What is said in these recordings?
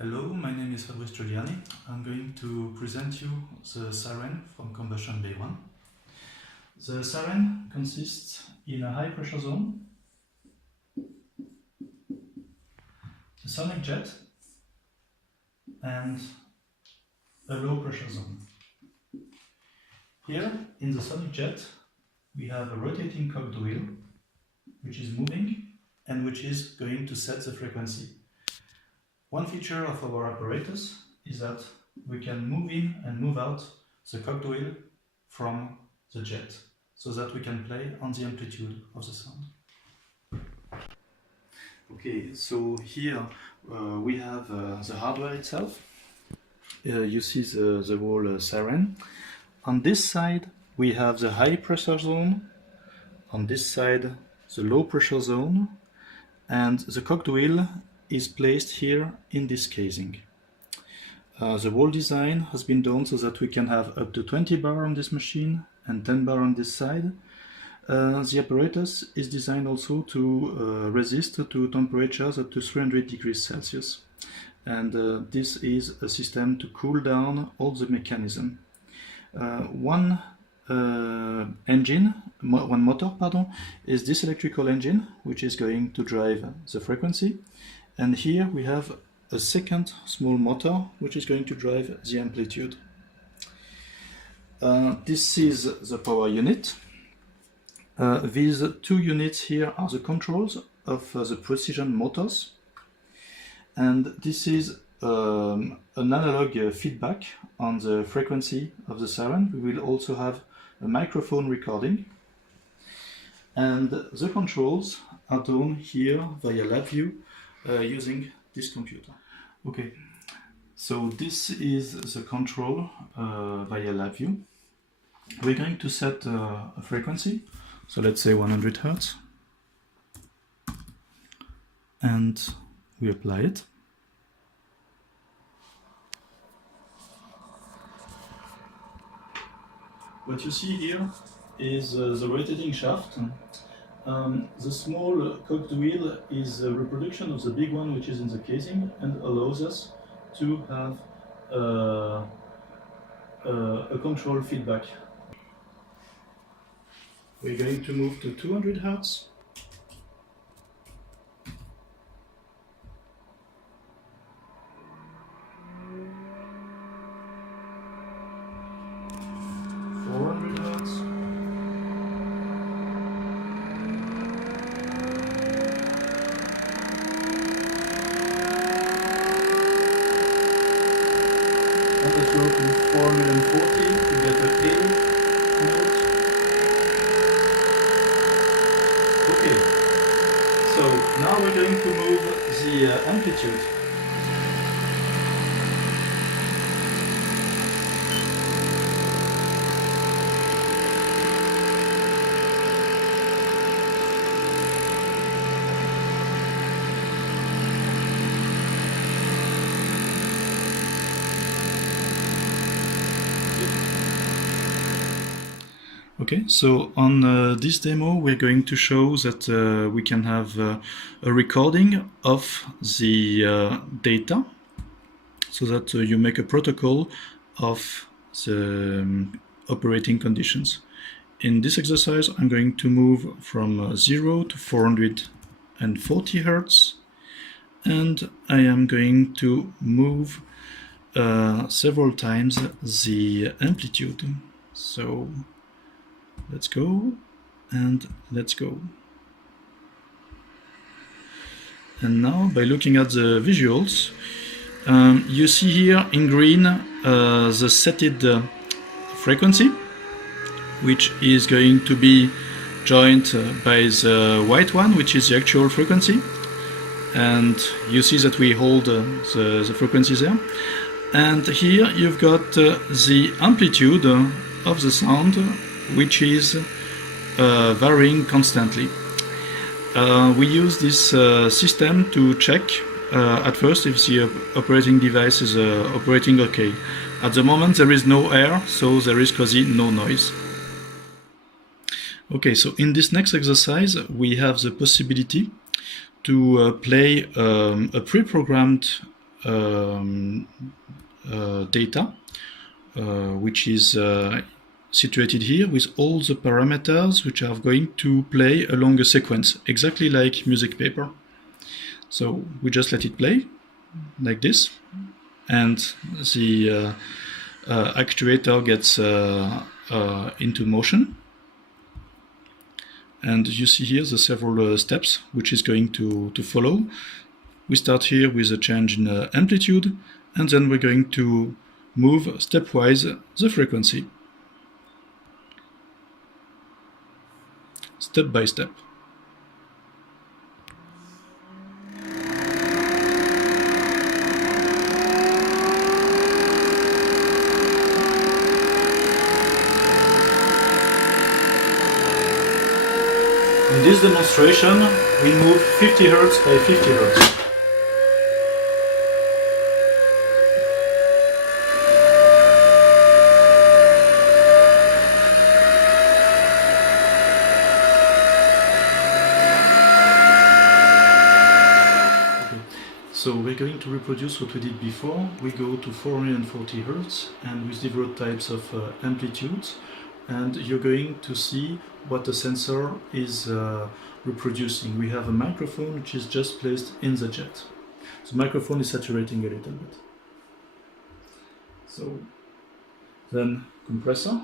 Hello, my name is Fabrice Giuliani. I'm going to present you the Siren from Combustion B1. The Siren consists in a high pressure zone, a sonic jet, and a low pressure zone. Here in the sonic jet we have a rotating cogged wheel which is moving and which is going to set the frequency. One feature of our apparatus is that we can move in and move out the cogged wheel from the jet so that we can play on the amplitude of the sound. Okay, so here we have the hardware itself. You see the whole siren. On this side we have the high pressure zone, on this side the low pressure zone, and the cogged wheel is placed here in this casing. The whole design has been done so that we can have up to 20 bar on this machine and 10 bar on this side. The apparatus is designed also to resist to temperatures up to 300 degrees Celsius. And this is a system to cool down all the mechanism. One motor is this electrical engine, which is going to drive the frequency. And here we have a second small motor which is going to drive the amplitude. This is the power unit. These two units here are the controls of the precision motors. And this is an analog feedback on the frequency of the siren. We will also have a microphone recording. And the controls are done here via LabVIEW using this computer. Okay, so this is the control via LabVIEW. We're going to set a frequency, so let's say 100 Hertz, and we apply it. What you see here is the rotating shaft. The small cogged wheel is a reproduction of the big one which is in the casing and allows us to have a control feedback. We're going to move to 200 Hertz. Let's go to 440 to get a A note. Okay, so now we're going to move the amplitude. Okay, so on this demo we're going to show that we can have a recording of the data so that you make a protocol of the operating conditions. In this exercise I'm going to move from 0 to 440 Hertz, and I am going to move several times the amplitude. So let's go, and let's go. And now, by looking at the visuals, you see here in green the setted frequency, which is going to be joined by the white one, which is the actual frequency. And you see that we hold the frequencies there. And here you've got the amplitude of the sound, which is varying constantly. We use this system to check at first if the operating device is operating okay. At the moment there is no air, so there is quasi no noise. Okay, so in this next exercise we have the possibility to play a pre-programmed data, which is situated here with all the parameters which are going to play along a sequence, exactly like music paper. So we just let it play like this, and the actuator gets into motion. And you see here the several steps which is going to follow. We start here with a change in amplitude, and then we're going to move stepwise the frequency, step by step. In this demonstration, we move 50 Hz by 50 Hz. So we're going to reproduce what we did before. We go to 440 Hz and with different types of amplitudes, and you're going to see what the sensor is reproducing. We have a microphone which is just placed in the jet. The microphone is saturating a little bit. So then compressor.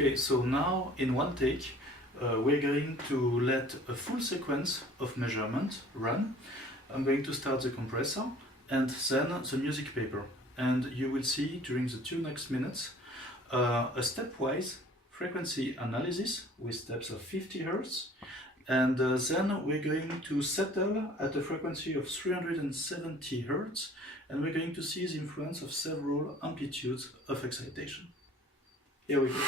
Okay, so now in one take we're going to let a full sequence of measurement run. I'm going to start the compressor and then the music paper, and you will see during the 2 next minutes a stepwise frequency analysis with steps of 50 Hz, and then we're going to settle at a frequency of 370 Hz, and we're going to see the influence of several amplitudes of excitation. Here we go.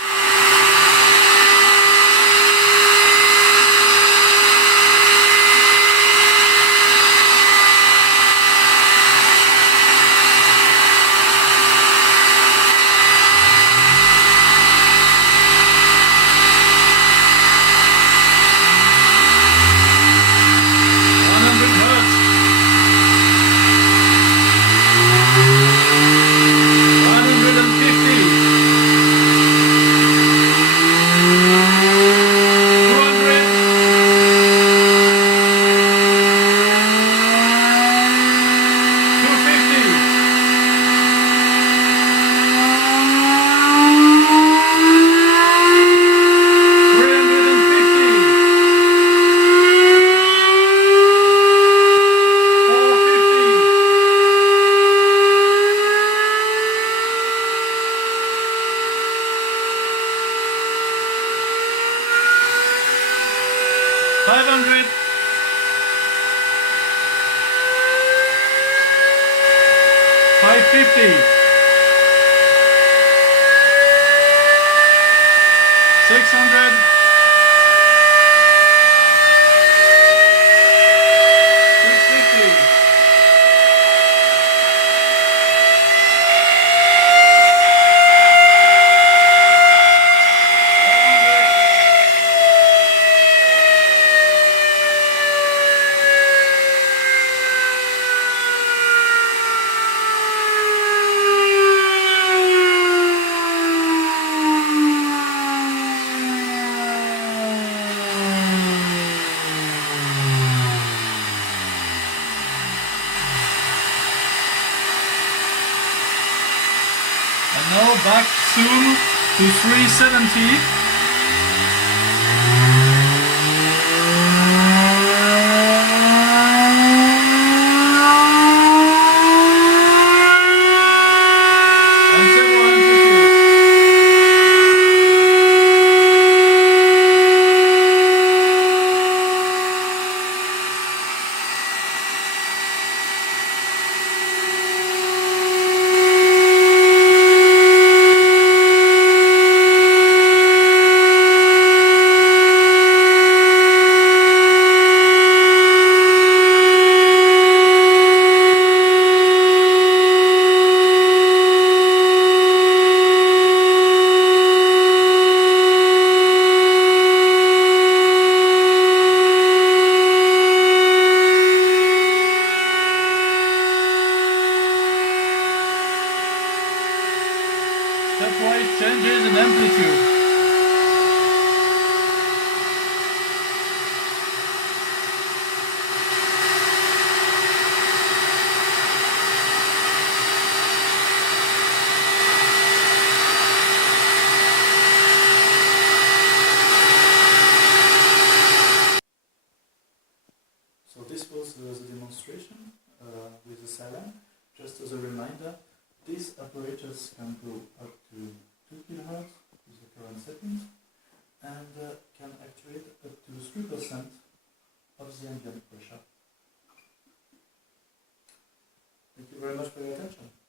now back soon to 370. Stepwise changes in amplitude. So this was the demonstration with the Siren. Just as a reminder, these apparatus can go up to 2 kHz with the current settings and can actuate up to 3% of the ambient pressure. Thank you very much for your attention.